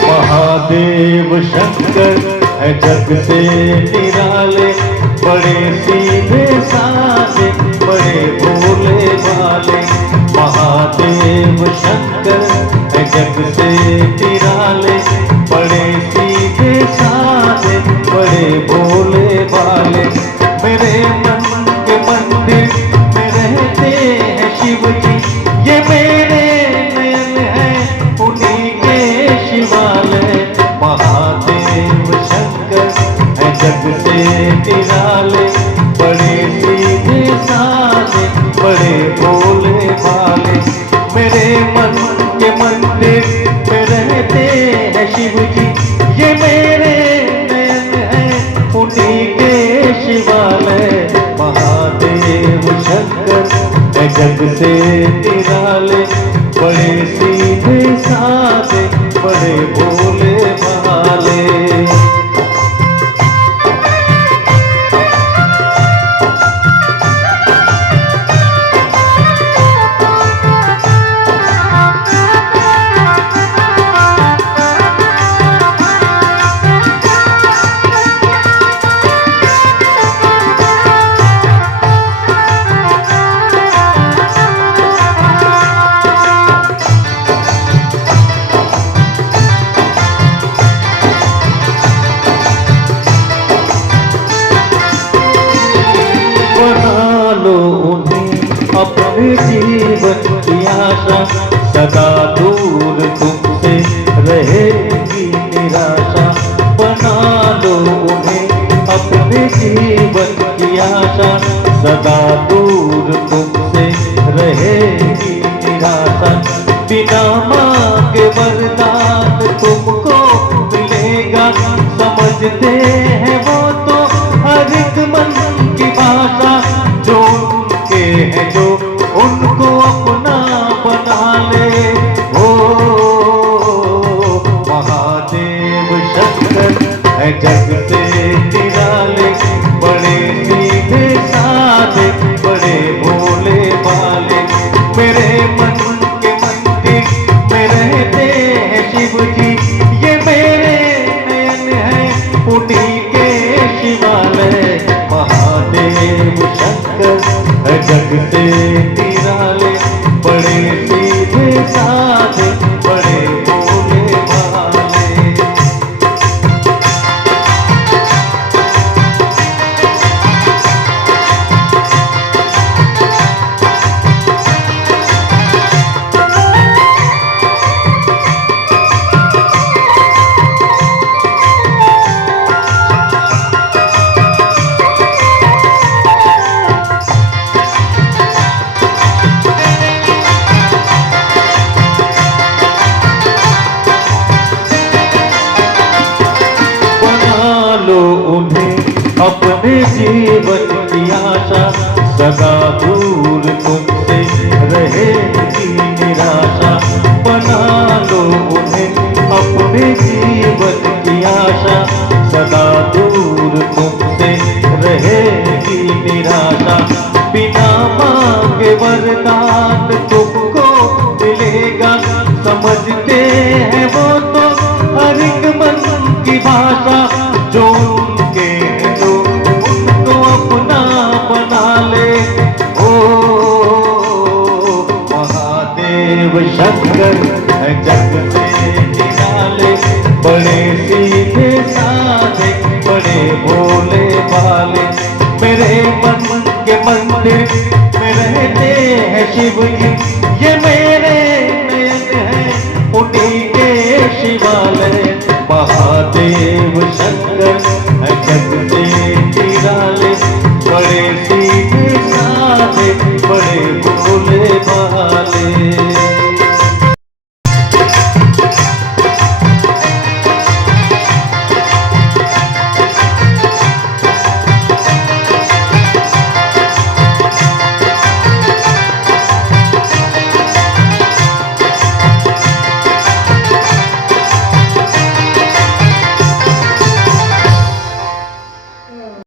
महादेव शंकर है जग से निराले, बड़े सीधे साधे बड़े भोले भाले। महादेव शंकर है जग से निराले, बड़े सीधे साधे बड़े भोले भाले। मेरे मन के मंदिर में रहते हैं शिव जी, ये मेरे नयन है उन्हीं के शिवालय। महादेव शंकर है जग से निराले, बड़े सीधे साधे बड़े भोले भाले। मेरे मन के मंदिर में रहते हैं शिव जी, ये मेरे नयन है उन्हीं के शिवालय। महादेव शंकर है जग से निराले, बड़े सीधे साधे बड़े भोले भाले। अपने जीवन की आशा, सदा दूर तुमसे रहेगी निराशा। बना लो उन्हें अपने जीवन की आशा, सदा दूर तुमसे रहेगी निराशा। बिना मांगे वरदान तुमको मिलेगा, समझते हैं वो तो हर एक मन की भाषा। जो उनके हैं जो उनको अपना बना ले। ओ महादेव शंकर है जग से निराले, बड़े सीधे साधे बड़े भोले भाले। मेरे मन के मंदिर में रहते हैं शिव जी, ये मेरे नयन है उन्हीं के शिवालय। महादेव शंकर है जग से निराले, बड़े सीधे साधे बड़े भोले भाले। उन्हें अपने जीवन की आशा, सदा दूर तुमसे रहेगी निराशा। बना लो उन्हें अपने जीवन की आशा, सदा दूर तुमसे रहेगी निराशा। बिना मांगे वरदान तुमको मिलेगा, समझते हैं वो तो हर एक मन की भाषा। जो उनके जो उनको अपना बना ले। ओ महादेव शंकर है जग से निराले, बड़े सीधे साधे बड़े भोले भाले। मेरे मन के मंदिर